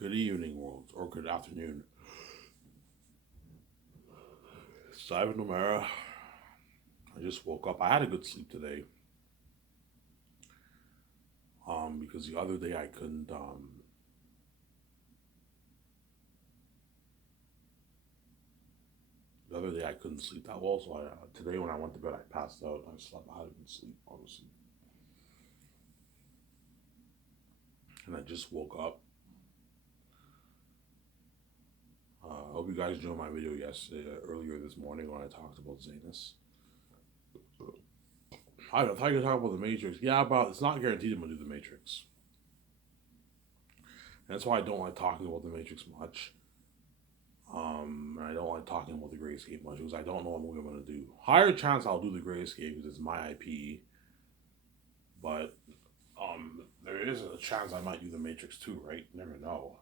Good evening, world, or good afternoon. It's Ivan O'Mara. I just woke up. I had a good sleep today. Because the other day I couldn't. The other day I couldn't sleep that well. So today when I went to bed, I passed out. I slept. I had a good sleep, obviously, and I just woke up. I hope you guys enjoyed my video yesterday, earlier this morning when I talked about Zanus. I thought you were talking about the Matrix. Yeah, but it's not guaranteed I'm gonna do the Matrix. And that's why I don't like talking about the Matrix much. And I don't like talking about the Great Escape much because I don't know what movie I'm gonna do. Higher chance I'll do the Great Escape because it's my IP, but there is a chance I might do the Matrix too, right? You never know.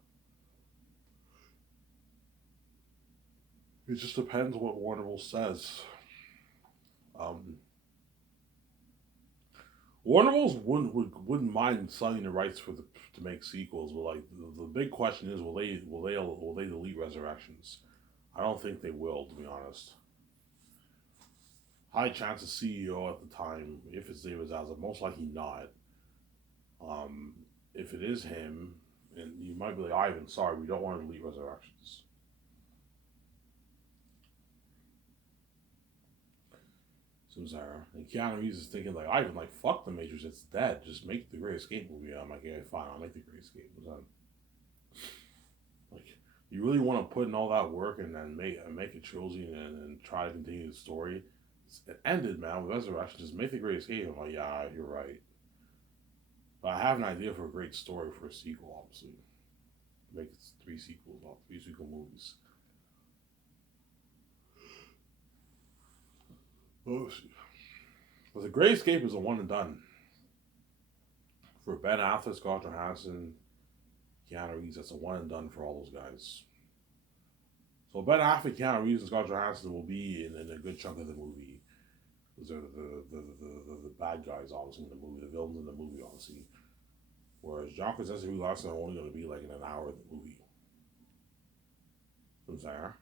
It just depends what Warner Bros. Says. Um, Warner Bros. Wouldn't mind selling the rights to make sequels, but like the big question is, will they delete Resurrections? I don't think they will, to be honest. High chance of CEO at the time, if it's David Zaslav, most likely not. Um, if it is him, and you might be like, Ivan, sorry, we don't want to delete Resurrections. Samsara. And Keanu Reeves is thinking like, Ivan, like, fuck the Matrix, it's dead. Just make the Great Escape movie. I'm like, yeah, fine, I'll make the Great Escape. But then, like, you really want to put in all that work and then make a trilogy and try to continue the story? It ended, man, with Resurrection. Just make the Great Escape. I'm like, yeah, you're right. But I have an idea for a great story for a sequel, obviously. Make it three sequel movies. Oh, but the Great Escape is a one and done for Ben Affleck, Scott Johansson, Keanu Reeves. That's a one and done for all those guys. So Ben Affleck, Keanu Reeves, and Scott Johansson will be in a good chunk of the movie. Those are the bad guys, obviously, in the movie, the villains in the movie, obviously. Whereas John Krasinski and Brie Larson are only going to be like in an hour of the movie. I'm saying,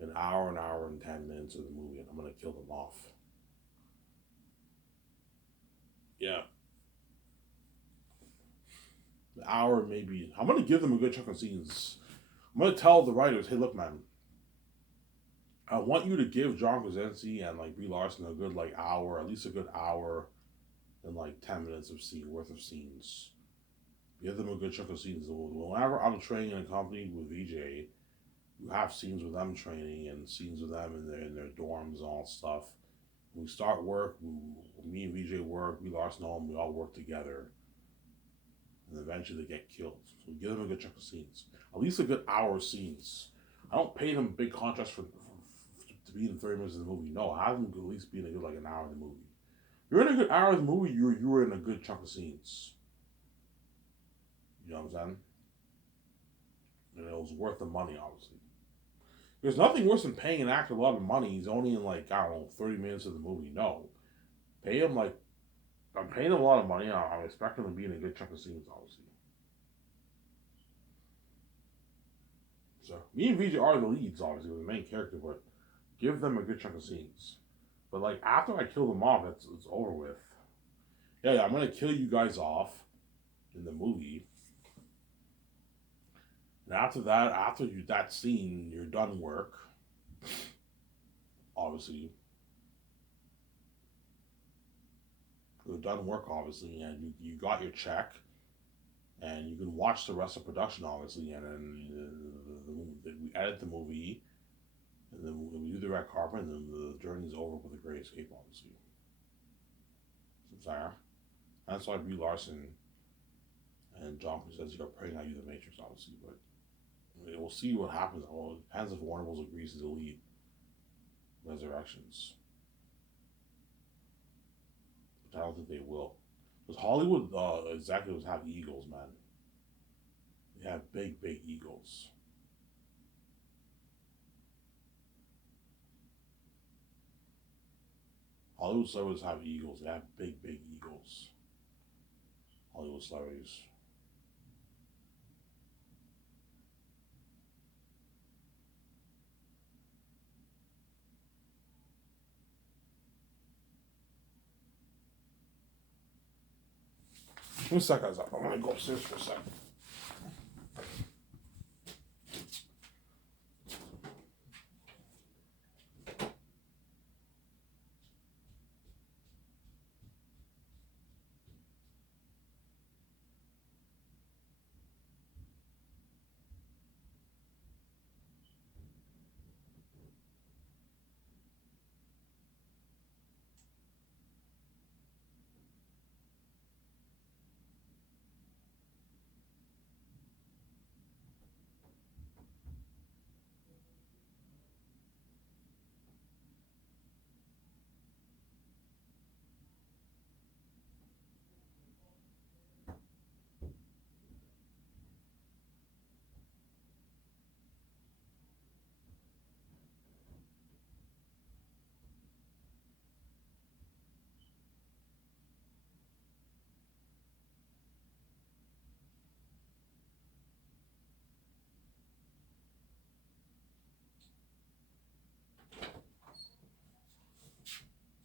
an hour and 10 minutes of the movie, and I'm going to kill them off. Yeah, an hour maybe. I'm going to give them a good chunk of scenes. I'm going to tell the writers, hey, look, man, I want you to give John Krasinski and like Brie Larson a good like hour, at least a good hour and like 10 minutes of scene worth of scenes. Give them a good chunk of scenes. Whenever I'm training in a company with VJ, you have scenes with them training and scenes with them in their dorms and all stuff. When we start work, me and VJ work, we Larson home, we all work together, and eventually they get killed. So we give them a good chunk of scenes, at least a good hour of scenes. I don't pay them big contracts to be in 30 minutes of the movie. No, I have them at least be in a good like an hour of the movie. You're in a good hour of the movie. You were in a good chunk of scenes. You know what I'm saying? And it was worth the money, obviously. There's nothing worse than paying an actor a lot of money. He's only in like I don't know 30 minutes of the movie. No, pay him like I'm paying him a lot of money. I'm expecting him to be in a good chunk of scenes, obviously. So me and VJ are the leads, obviously, with the main character, but give them a good chunk of scenes. But like after I kill them off, it's over with. Yeah, I'm gonna kill you guys off in the movie. And after that, that scene, you're done work. Obviously, you're done work, obviously, and you got your check, and you can watch the rest of production, obviously, and then we edit the movie, and then we do the red carpet, and then the journey's over with a great escape, obviously. So, sorry. That's why Brie Larson and John says you're praying I you the Matrix, obviously, but we'll see what happens. Well, it depends if Warner Bros. Agrees to delete Resurrections, which I don't think they will. Because Hollywood executives have egos, man. They have big, big egos. Hollywood celebrities have egos. They have big, big egos. Hollywood celebrities. Give me a sec, guys. I'm gonna go upstairs for a sec.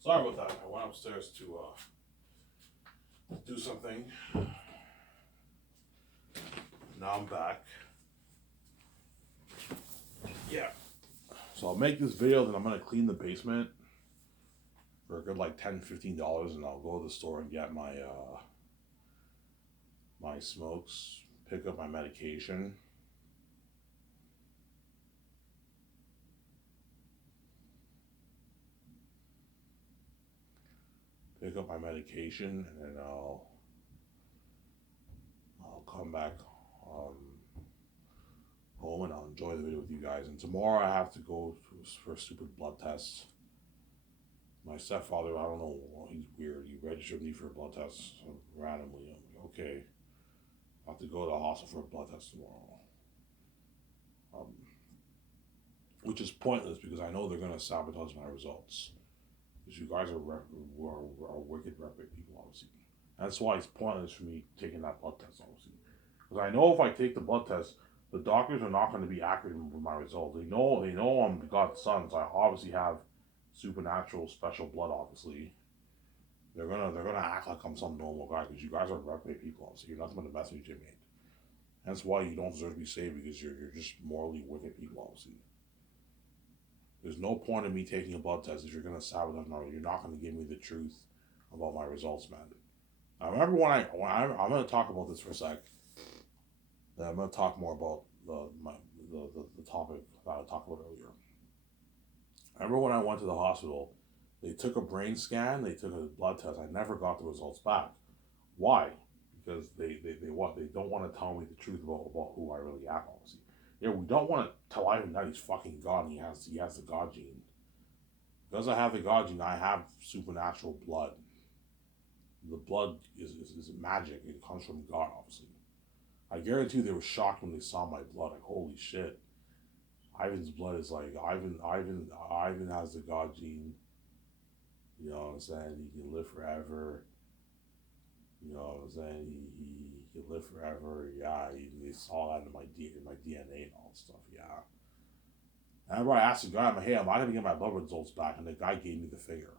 Sorry about that. I went upstairs to do something. Now I'm back. Yeah. So I'll make this video, then I'm gonna clean the basement for a good like $10-15, and I'll go to the store and get my my smokes, pick up my medication. Pick up my medication, and then I'll come back home, and I'll enjoy the video with you guys. And tomorrow I have to go for a stupid blood test. My stepfather, I don't know, well, he's weird. He registered me for a blood test randomly. I'm like, okay, I have to go to the hospital for a blood test tomorrow. Which is pointless because I know they're gonna sabotage my results. Because you guys are wicked reprobate people, obviously. That's why it's pointless for me taking that blood test, obviously. Because I know if I take the blood test, the doctors are not going to be accurate with my results. They know I'm God's son, so I obviously have supernatural special blood. Obviously, they're gonna act like I'm some normal guy because you guys are reprobate people. Obviously, you're nothing but the message you made. That's why you don't deserve to be saved because you're just morally wicked people. Obviously, there's no point in me taking a blood test if you're gonna sabotage my. You're not gonna give me the truth about my results, man. I remember when I'm gonna talk about this for a sec. I'm going to talk more about the topic that I talked about earlier. I remember when I went to the hospital, they took a brain scan, they took a blood test. I never got the results back. Why? Because they don't want to tell me the truth about who I really am, obviously. Yeah, we don't want to tell Ivan that he's fucking God and he has the God gene. Because I have the God gene, I have supernatural blood. The blood is magic. It comes from God, obviously. I guarantee they were shocked when they saw my blood. Like, holy shit. Ivan's blood is like, Ivan has the God gene. You know what I'm saying? He can live forever. You know what I'm saying? He can live forever. Yeah, they saw that in my DNA and all that stuff. Yeah. And I remember I asked the guy, I'm like, hey, am I going to get my blood results back? And the guy gave me the finger.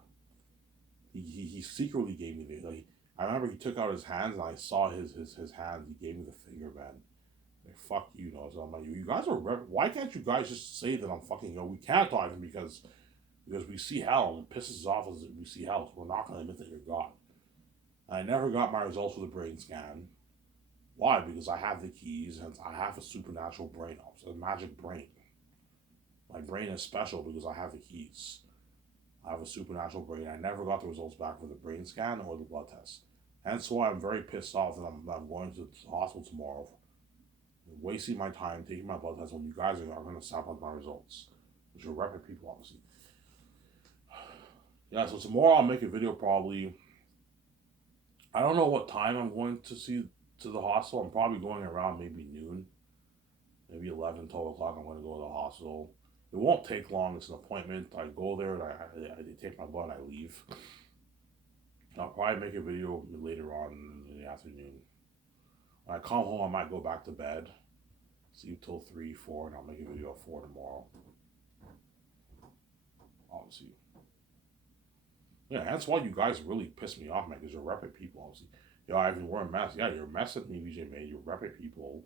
He secretly gave me the, like, I remember he took out his hands and I saw his hands. He gave me the finger, man. Like, fuck you, know. So I'm like, you guys are why can't you guys just say that I'm fucking, we can't talk to him because we see hell and it pisses us off as we see hell. So we're not going to admit that you're God. And I never got my results for the brain scan. Why? Because I have the keys and I have a supernatural brain, a magic brain. My brain is special because I have the keys. I have a supernatural brain. I never got the results back for the brain scan or the blood test. Hence why I'm very pissed off that I'm going to the hospital tomorrow, wasting my time taking my blood test when you guys are going to sabotage my results, which are reprobate people, obviously. Yeah, so tomorrow I'll make a video probably. I don't know what time I'm going to the hospital. I'm probably going around maybe noon, maybe 11, 12 o'clock. I'm going to go to the hospital. It won't take long. It's an appointment. I go there and I take my blood and I leave. I'll probably make a video later on in the afternoon. When I come home, I might go back to bed, sleep till 3, 4, and I'll make a video at 4 tomorrow. Obviously. Yeah, that's why you guys really piss me off, man, because you're reprobate people, obviously. Yo, Ivan, we're a mess. Yeah, you're a mess at me, VJ, man. You're repping people.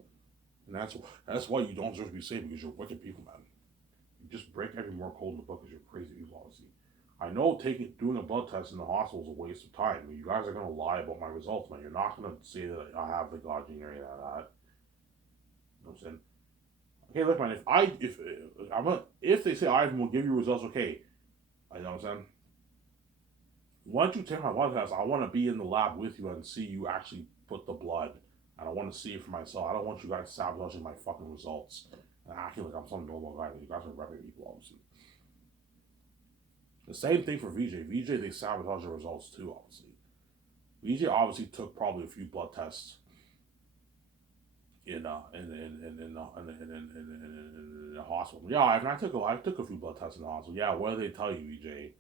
And that's why you don't deserve to be saved, because you're wicked people, man. You just break every more code in the book because you're crazy people, obviously. I know doing a blood test in the hospital is a waste of time. You guys are gonna lie about my results, man. You're not gonna say that I have the God gene or anything like that. You know what I'm saying? Okay, look, man. If they say Ivan will give you results, okay. I know what I'm saying. Once you take my blood test, I want to be in the lab with you and see you actually put the blood. And I want to see it for myself. I don't want you guys sabotaging my fucking results and acting like I'm some normal guy. You guys are repping people, obviously. The same thing for VJ. VJ, they sabotage the results too, obviously. VJ obviously took probably a few blood tests in the hospital. Yeah, I took a few blood tests in the hospital. Yeah, what do they tell you, VJ?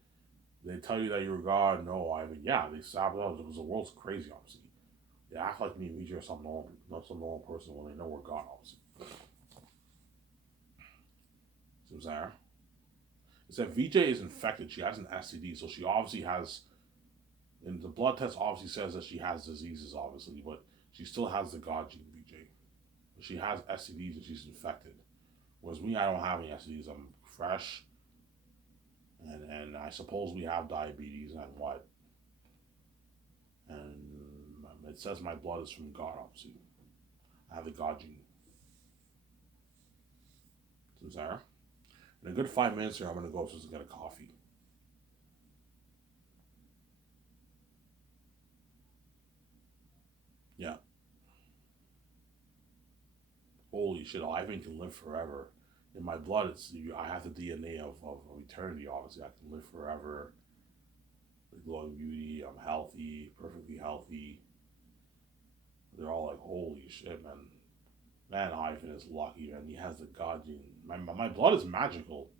They tell you that you're God. No, yeah, they sabotage because the world's crazy, obviously. They act like me and VJ are some normal, not some normal person when they know we're God, obviously. Seems there. It said VJ is infected. She has an STD, so she obviously has. And the blood test obviously says that she has diseases, obviously, but she still has the God gene, VJ. She has STDs and she's infected. Whereas me, I don't have any STDs. I'm fresh, and I suppose we have diabetes and what. And it says my blood is from God, obviously. I have the God gene. Seems there. In a good 5 minutes here, I'm going to go upstairs and get a coffee. Yeah. Holy shit, Ivan can live forever. In my blood, I have the DNA of eternity, obviously. I can live forever. The glowing beauty, I'm healthy, perfectly healthy. They're all like, holy shit, man. Man, Ivan is lucky, man. He has the God gene. My blood is magical.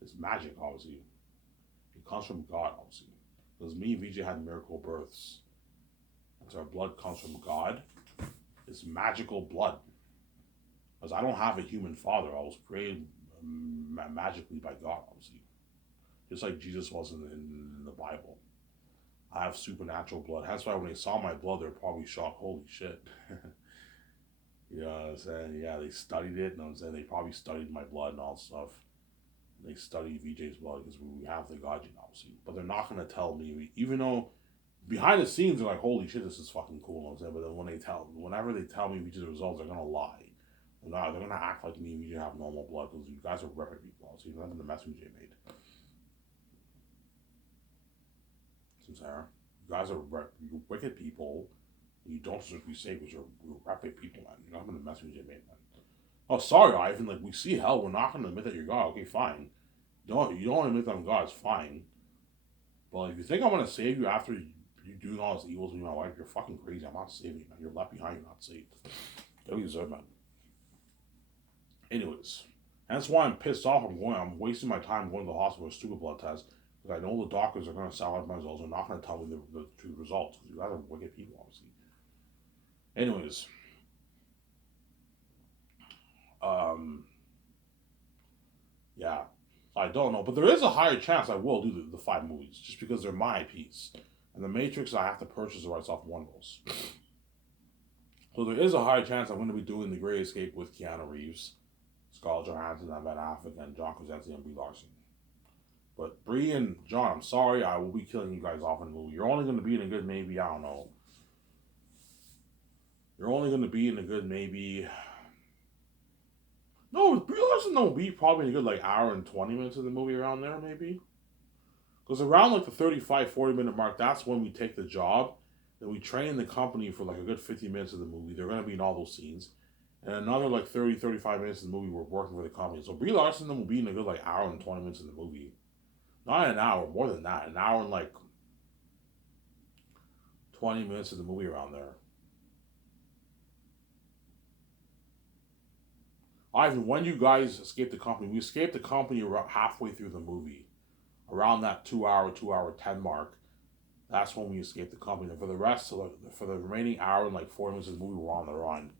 It's magic, obviously. It comes from God, obviously. Because me and VJ had miracle births. And so our blood comes from God. It's magical blood. Because I don't have a human father. I was created magically by God, obviously. Just like Jesus was in the Bible. I have supernatural blood. That's why when they saw my blood, they're probably shocked. Holy shit. You know what I'm saying? Yeah, they studied it. You know what I'm saying? They probably studied my blood and all stuff. They study VJ's blood because we have the God gene, obviously. But they're not going to tell me, even though behind the scenes they're like, holy shit, this is fucking cool. You know what I'm saying? But then whenever they tell me VJ's results, they're going to lie. They're going to act like me and VJ have normal blood because you guys are repping people. So you nothing to mess VJ made. Sarah. You guys are you're wicked people. You don't deserve to be saved because you're repping people, man. You're not going to mess with VJ, man. Oh, sorry, Ivan. Like, we see hell. We're not going to admit that you're God. Okay, fine. You don't admit that I'm God. It's fine. But if you think I'm going to save you after you doing all this evils with my wife, you're fucking crazy. I'm not saving you, man. You're left behind. You're not saved. That's what you deserve, man. Anyways, that's why I'm pissed off. I'm wasting my time going to the hospital for a stupid blood test because I know the doctors are going to salvage my results. They're not going to tell me the true results because you guys are wicked people, obviously. Anyways, yeah, I don't know, but there is a higher chance I will do the 5 movies just because they're my IPs. And the Matrix, I have to purchase the rights off Warner Bros. So there is a higher chance I'm going to be doing The Great Escape with Keanu Reeves, Scarlett Johansson, and Ben Affleck, and John Krasinski and Brie Larson. But Brie and John, I'm sorry, I will be killing you guys off in the movie. You're only going to be in a good maybe, I don't know. You're only going to be in a good maybe. No, Brie Larson will be probably in a good like hour and 20 minutes of the movie around there, maybe. Because around like the 35, 40-minute mark, that's when we take the job. Then we train the company for like a good 50 minutes of the movie. They're going to be in all those scenes. And another like 30, 35 minutes of the movie, we're working for the company. So Brie Larson then will be in a good like hour and 20 minutes of the movie. Not an hour, more than that. An hour and like 20 minutes of the movie around there. Ivan, when you guys escaped the company, we escaped the company around halfway through the movie. Around that 2 hour 10 mark. That's when we escaped the company. And for the rest, for the remaining hour and like 40 minutes of the movie, we're on the run.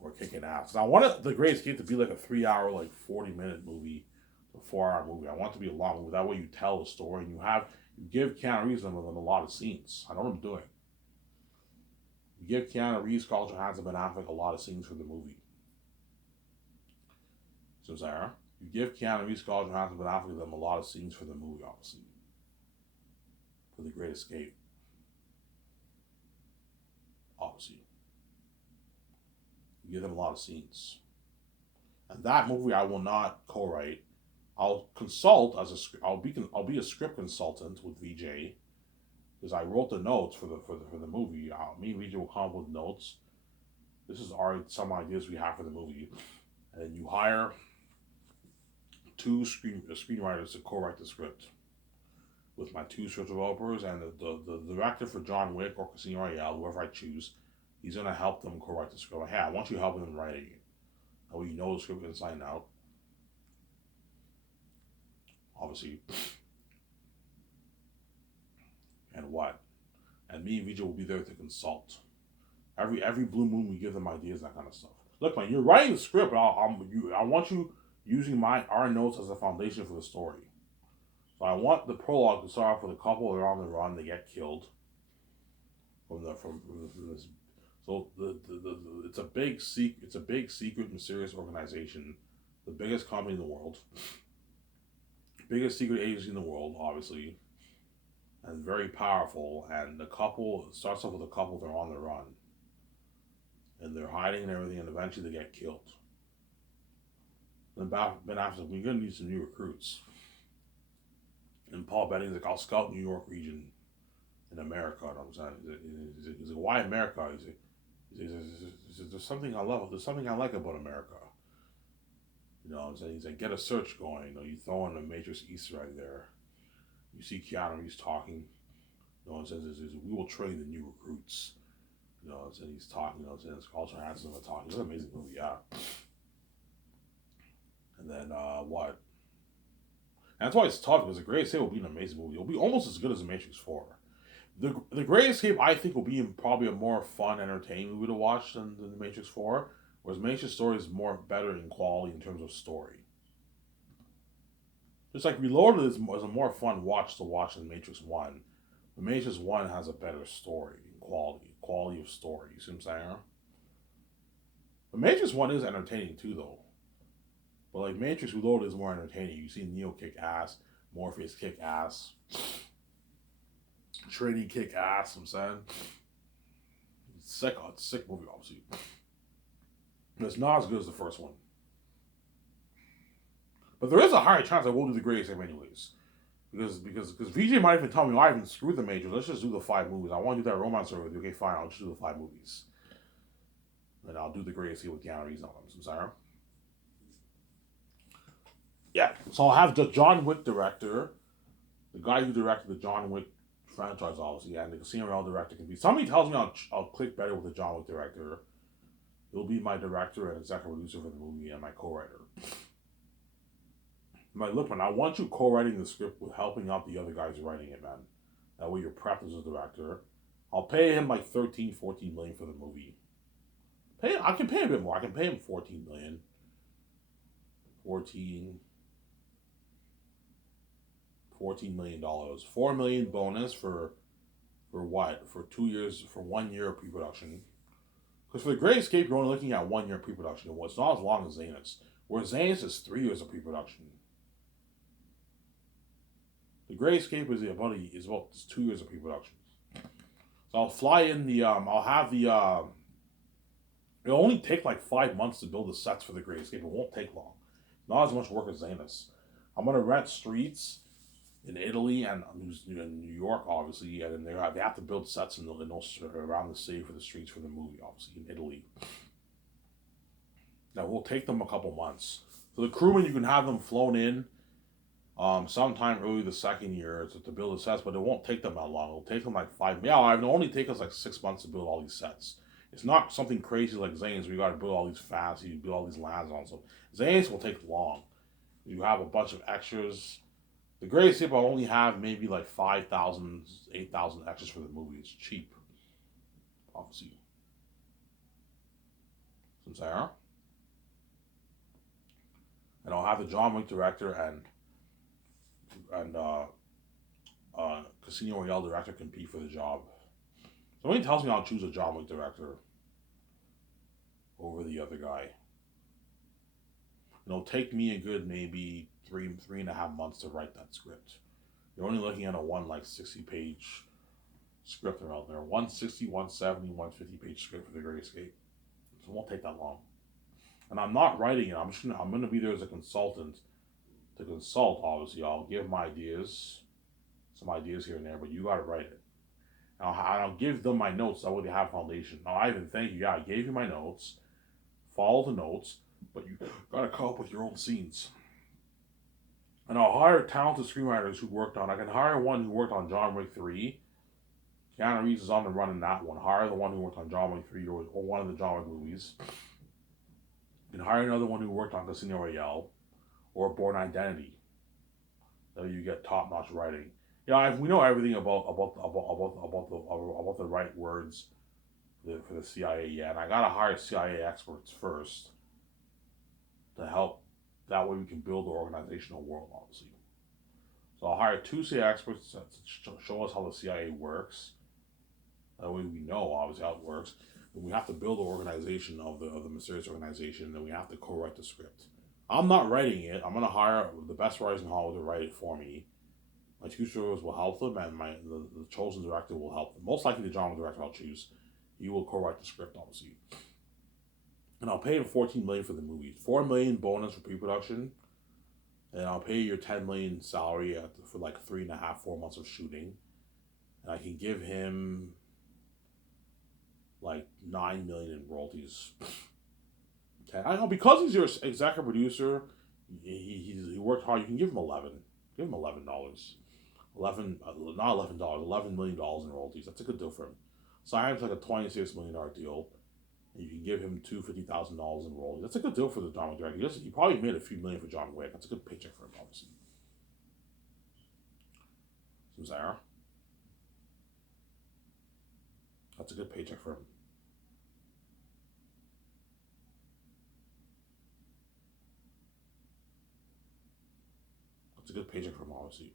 We're kicking ass. Now, I want The Great Escape to be like a 3 hour, like 40-minute movie, a 4 hour movie. I want it to be a long movie. That way, you tell the story and you give Keanu Reeves them a lot of scenes. I know what I'm doing. You give Keanu Reeves, Scarlett Johansson, Ben Affleck a lot of scenes for the movie. So Sarah, you give Keanu Reeves, Scarlett Johansson, Ben Affleck them a lot of scenes for the movie, obviously. For The Great Escape. Obviously. You give them a lot of scenes. And that movie I will not co-write. I'll consult as a I'll be a script consultant with VJ because I wrote the notes for the movie. Me and VJ will come up with notes. This is some ideas we have for the movie, and you hire two screenwriters to co-write the script with my two script developers and the director for John Wick or Casino Royale, whoever I choose. He's gonna help them co-write the script. Like, hey, I want you helping them writing it. That way you know the script inside and out. Obviously. And what? And me and VJ will be there to consult. Every blue moon we give them ideas, that kind of stuff. Look, man, you're writing the script, but I want you using our notes as a foundation for the story. So I want the prologue to start off with a couple that are on the run, they get killed from this. So it's a big secret mysterious organization, the biggest company in the world, biggest secret agency in the world, obviously, and very powerful. And the couple starts off with a couple that are on the run, and they're hiding and everything, and eventually they get killed. Then Ben Affleck, we're gonna need some new recruits. And Paul Bettany's like, I'll scout New York region in America. You know what I'm saying? He's like, why America? There's something I love. There's something I like about America. You know what I'm saying? He's like, get a search going. You know, you throw in a Matrix Easter egg there. You see Keanu Reeves talking. You know what I'm saying? We will train the new recruits. You know what I'm saying? He's talking. You know what I'm saying? Scarlett Johansson talking. It's an amazing movie, yeah. And then what? And that's why it's tough, because The Great Escape will be an amazing movie. It'll be almost as good as The Matrix 4. The Great Escape, I think, will be probably a more fun, entertaining movie to watch than The Matrix 4, whereas Matrix Story is better in quality in terms of story. Just like Reloaded is a more fun watch than Matrix 1. The Matrix 1 has a better story in quality of story. You see what I'm saying? The Matrix 1 is entertaining too, though. But like Matrix Reloaded is more entertaining. You see Neo kick ass, Morpheus kick ass, Trinity kick ass. I'm saying it's sick. It's a sick movie, obviously. But it's not as good as the first one. But there is a higher chance I will do The Great Escape anyways, because VJ might even tell me, I even screwed the Matrix. Let's just do the 5 movies. I want to do that romance story with you. Okay, fine. I'll just do the 5 movies. And I'll do The Great Escape with Keanu Reeves on them. I'm sorry. Yeah, so I'll have the John Wick director, the guy who directed the John Wick franchise, obviously, and the Casino Royale director can be. Somebody tells me I'll click better with the John Wick director. He'll be my director and executive producer for the movie and my co-writer. I'm like, look, man, I want you co-writing the script with helping out the other guys writing it, man. That way you're prepped as a director. I'll pay him like 13, 14 million for the movie. I can pay a bit more. I can pay him 14 million. 14 million dollars. 4 million bonus for what? For 2 years, for 1 year of pre-production. Because for The Great Escape, you're only looking at 1 year pre-production. It's not as long as Zanus. Where Zanus is 3 years of pre-production. The Great Escape is about 2 years of pre-production. So I'll fly in I'll have it'll only take like 5 months to build the sets for The Great Escape. It won't take long. Not as much work as Zanus. I'm gonna rent streets in Italy and New York, obviously, and then they have to build sets around the city for the streets for the movie, obviously, in Italy. That will take them a couple months. For the crewmen, you can have them flown in sometime early the second year to build the sets, but it won't take them that long. It'll take them like 5. Yeah, it'll only take us like 6 months to build all these sets. It's not something crazy like Zane's where you got to build all these fast, you build all these lands on. So Zane's will take long. You have a bunch of extras. The Great Escape will only have maybe like 5,000, 8,000 extras for the movie. It's cheap, obviously. Some Sarah. And I'll have the John Wick director and Casino Royale director compete for the job. Something tells me I'll choose a John Wick director over the other guy. It'll take me a good maybe 3.5 months to write that script. You're only looking at a 60 page script around there. 160, 170, 150 page script for The Great Escape. So it won't take that long. And I'm not writing it. I'm gonna be there as a consultant to consult. Obviously, I'll give my ideas, some ideas here and there, but you gotta write it. And I'll give them my notes. That way they have foundation. Now, Ivan, thank you. Yeah, I gave you my notes. Follow the notes, but you gotta come up with your own scenes. And I'll hire talented screenwriters who worked on. I can hire one who worked on John Wick 3. Keanu Reeves is on the run in that one. Hire the one who worked on John Wick 3 or one of the John Wick movies. You can hire another one who worked on Casino Royale or Bourne Identity. That you get top notch writing. Yeah, we know everything about the right words for the CIA. Yeah, and I gotta hire CIA experts first to help. That way we can build the organizational world, obviously. So I'll hire 2 CIA experts to show us how the CIA works. That way we know obviously how it works. And we have to build the organization of the mysterious organization, and we have to co-write the script. I'm not writing it. I'm gonna hire the best writers in Hollywood to write it for me. My 2 shows will help them, and the chosen director will help them. Most likely the John Wick director I'll choose. He will co-write the script, obviously. And I'll pay him $14 million for the movie. $4 million bonus for pre-production. And I'll pay your $10 million salary for like 3.5, 4 months of shooting. And I can give him like $9 million in royalties. Okay, I know because he's your executive producer, he worked hard. You can give him 11. Give him $11. Not $11. $11 million in royalties. That's a good deal for him. Sign him like a $26 million deal. And you can give him $50,000 in royalties. That's a good deal for the John Wick director. He probably made a few million for John Wick. That's a good paycheck for him, obviously. Zara. That's a good paycheck for him. That's a good paycheck for him, obviously.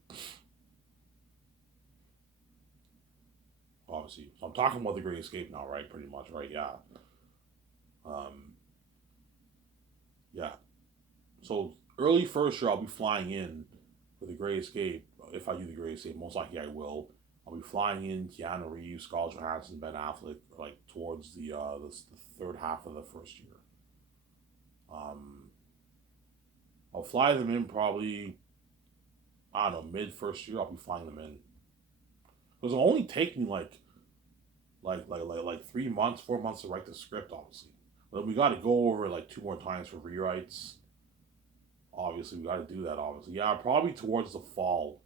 Obviously. So I'm talking about The Great Escape now, right? Pretty much, right? Yeah. Yeah. So early first year, I'll be flying in for The Great Escape. If I do The Great Escape, most likely I will. I'll be flying in Keanu Reeves, Scarlett Johansson, Ben Affleck, like towards the third half of the first year. I'll fly them in probably, I don't know, mid first year. I'll be flying them in because it'll only take me like 3 months, 4 months to write the script, obviously. But we got to go over it like 2 more times for rewrites. Obviously, we got to do that, obviously. Yeah, probably towards the fall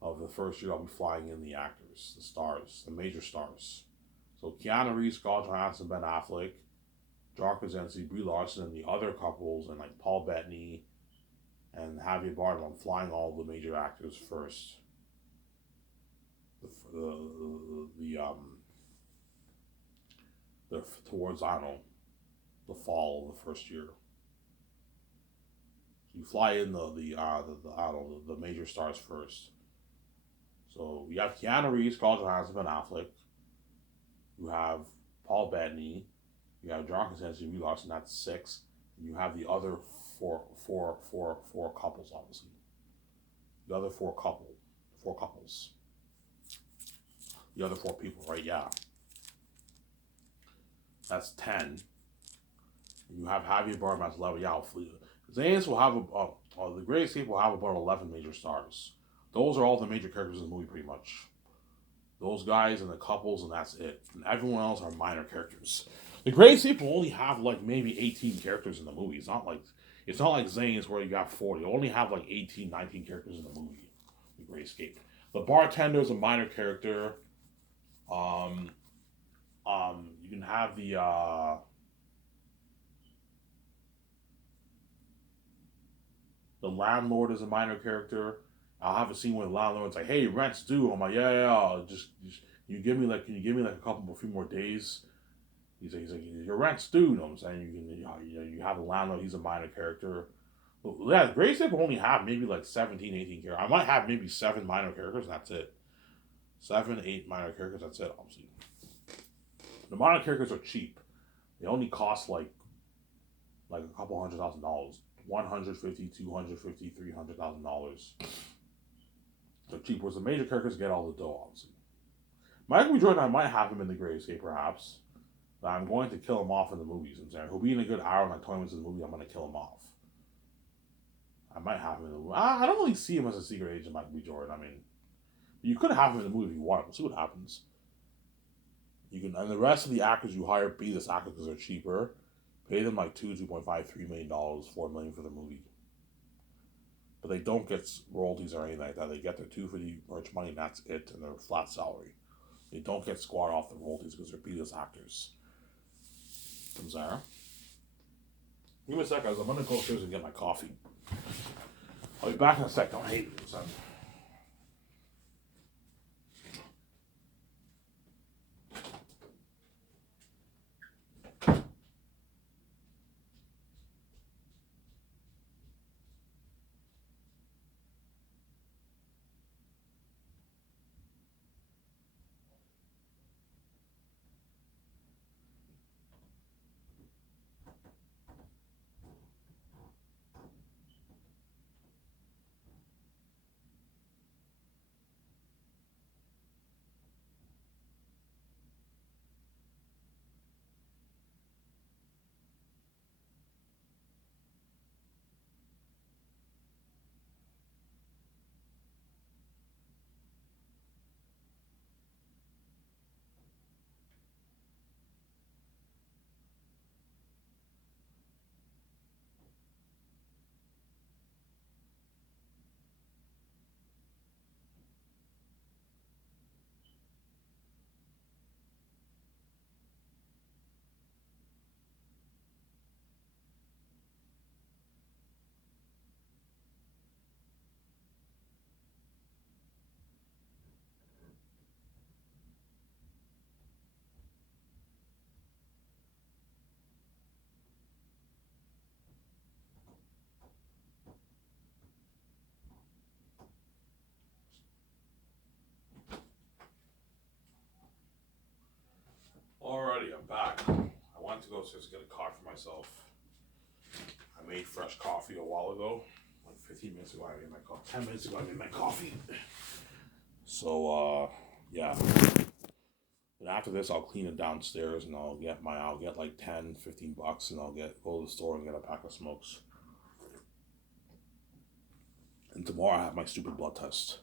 of the first year, I'll be flying in the actors, the stars, the major stars. So Keanu Reeves, Scarlett Johansson, Ben Affleck, John Krasinski, Brie Larson, and the other couples, and like Paul Bettany and Javier Bardem. I'm flying all the major actors first. Towards, I don't know, the fall of the first year. So you fly in the major stars first. So you have Keanu Reeves, Scarlett Johansson, Ben Affleck. You have Paul Bettany. You have John Krasinski, Brie Larson. That's 6. And you have the other four couples, obviously. The other four couples. The other 4 people, right? Yeah. That's 10. And you have Javier Bardem as 11. Yeah, Zanes will have The Great Escape will have about 11 major stars. Those are all the major characters in the movie, pretty much. Those guys and the couples, and that's it. And everyone else are minor characters. The Great Escape will only have like maybe 18 characters in the movie. It's not like Zane's where you got 40. You only have like 18, 19 characters in the movie. The Great Escape. The bartender is a minor character. You can have the landlord is a minor character. I'll have a scene where the landlord's like, "Hey, rent's due." I'm like, "Yeah. Just can you give me like a few more days?" He's like, "Your rent's due." You know what I'm saying? You have a landlord. He's a minor character. But yeah, Great Escape will only have maybe like 17, 18 characters. I might have maybe 7 minor characters, and that's it. 7, 8 minor characters, that's it, obviously. The minor characters are cheap. They only cost like a couple $100,000, 150, 250, $300,000. They're cheap. Whereas the major characters get all the dough, obviously. Michael B. Jordan, I might have him in the Great Escape, perhaps. But I'm going to kill him off in the movies. I'm saying he'll be in a good hour, like 20 minutes of the movie. I'm going to kill him off. I might have him in the movie. I don't really see him as a secret agent, Michael B. Jordan. I mean, you could have him in the movie if you want. We'll see what happens. You can, and the rest of the actors you hire be this actor because they're cheaper. Pay them like $2.5, $3 million, $4 million for the movie. But they don't get royalties or anything like that. They get their 250 merch money and that's it, and their flat salary. They don't get squat off the royalties because they're B-list actors. From Zara. Give me a sec, guys. I'm gonna go upstairs and get my coffee. I'll be back in a sec. Don't hate me, son. Alrighty, I'm back. I wanted to go upstairs to get a coffee for myself. I made fresh coffee a while ago. Like 15 minutes ago, I made my coffee. 10 minutes ago, I made my coffee. So, yeah. And after this, I'll clean it downstairs and I'll get like 10, 15 bucks and I'll go to the store and get a pack of smokes. And tomorrow I have my stupid blood test.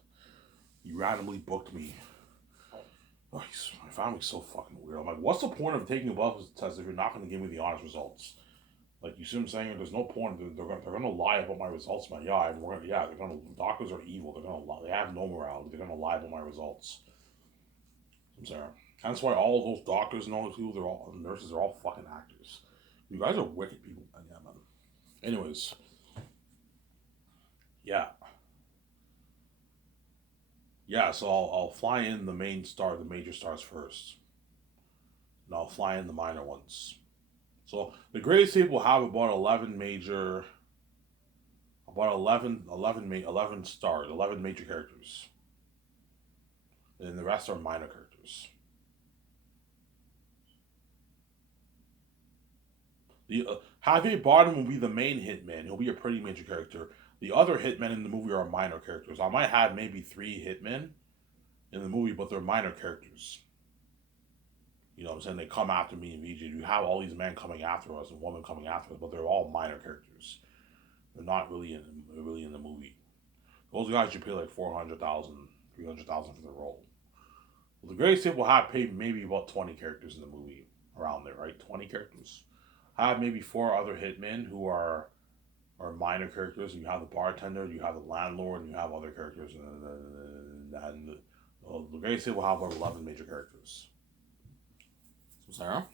He randomly booked me. Oh, my family's so fucking weird. I'm like, what's the point of taking a blood test if you're not going to give me the honest results? Like, you see what I'm saying? There's no point. They're going to lie about my results, man. Doctors are evil. They're going to lie. They have no morality. They're going to lie about my results. I'm sorry. That's why all of those doctors and all those people, nurses, are all fucking actors. You guys are wicked people. Yeah, man. Anyways. Yeah. Yeah, so I'll fly in the major stars first. And I'll fly in the minor ones. So the Great Escape will have about 11 major, about 11 stars, 11 major characters. And the rest are minor characters. The Javier Bardem will be the main hitman. He'll be a pretty major character. The other hitmen in the movie are minor characters. I might have maybe 3 hitmen in the movie, but they're minor characters. You know what I'm saying? They come after me and VJ. You have all these men coming after us and women coming after us, but they're all minor characters. They're not really in the movie. Those guys should pay like 400,000, 300,000 for the role. Well, the Great Escape will have paid maybe about 20 characters in the movie, around there, right? 20 characters. Have maybe 4 other hitmen who are minor characters. You have the bartender, you have the landlord, and you have other characters, and the Great Escape will have about 11 major characters. So Sarah?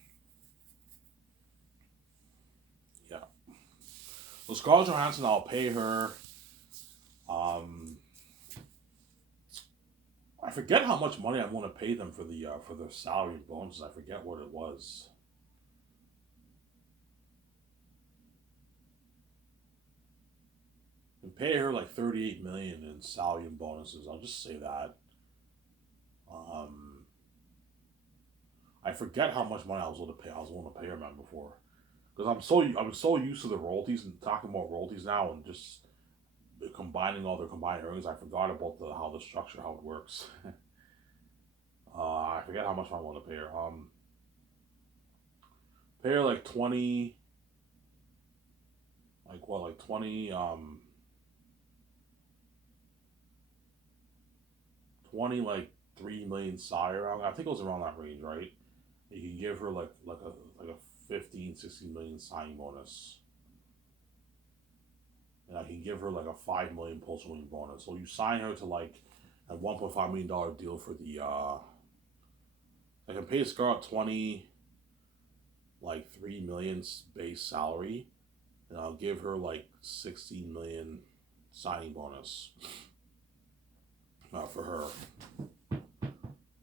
Yeah. So Scarlett Johansson, I'll pay her. I forget how much money I want to pay them for the salary and bonuses. I forget what it was. And pay her like 38 million in salary and bonuses. I'll just say that. Um, I forget how much money I was willing to pay. I was willing to pay her, man, before, because I'm so used to the royalties and talking about royalties now and just combining all their combined earnings. I forgot about how the structure, how it works. I forget how much I want to pay her. Pay her like 20, like what, like 20, 20 like 3 million sire. I think it was around that range, right? You can give her like a 15, 16 million signing bonus, and I can give her like a 5 million post win bonus. So you sign her to like a $1.5 million deal for the. I can pay Scarlett 20, like 3 million base salary, and I'll give her like 16 million signing bonus for her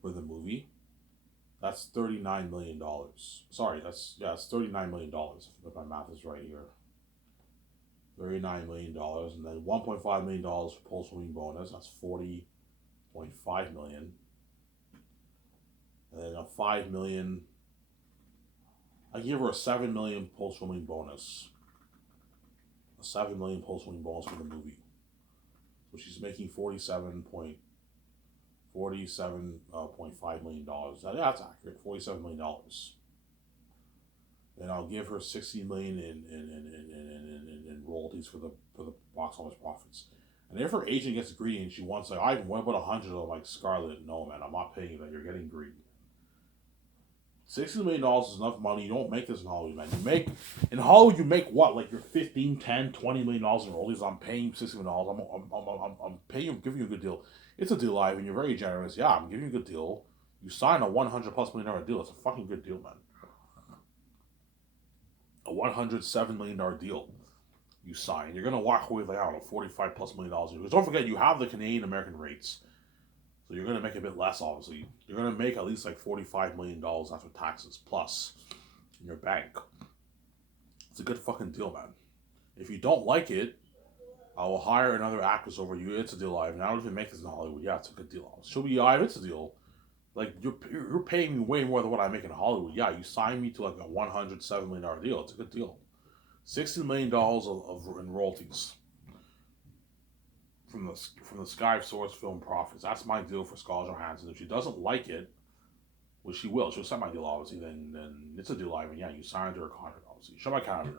for the movie. That's $39 million. Sorry, it's $39 million. If my math is right here. $39 million, and then $1.5 million for post win bonus. That's 40.5 million, and then a 5 million. I give her a 7 million post win bonus. A 7 million post win bonus for the movie. So she's making $47.5 million. That's accurate. $47 million. And I'll give her 60 million in royalties for the box office profits. And if her agent gets greedy and she wants like, I what about 100 of like Scarlett? No, man, I'm not paying you that. You're getting greedy. $60 million is enough money. You don't make this in Hollywood, man. In Hollywood you make what, like your 15, 10, $20 million in royalties. I'm paying you $60 million. I'm paying you, giving you a good deal. It's a deal, Ivan. You're very generous. Yeah, I'm giving you a good deal. You sign a $100+ million deal. It's a fucking good deal, man. A $107 million deal you sign. You're gonna walk away with like, I don't know, $45+ million. Because don't forget, you have the Canadian American rates. So you're gonna make a bit less, obviously. You're gonna make at least like $45 million after taxes plus in your bank. It's a good fucking deal, man. If you don't like it, I will hire another actress over you. It's a deal, Ivan. I don't even make this in Hollywood. Yeah, it's a good deal. She'll be Ivan. It's a deal. Like you're paying me way more than what I make in Hollywood. Yeah, you signed me to like a $107 million deal. It's a good deal. $60 million in royalties from the Sky Source film profits. That's my deal for Scarlett Johansson. If she doesn't like it, which she will, she'll sign my deal obviously. Then it's a deal, Ivan. Yeah, you signed her a contract obviously. Show my calendar.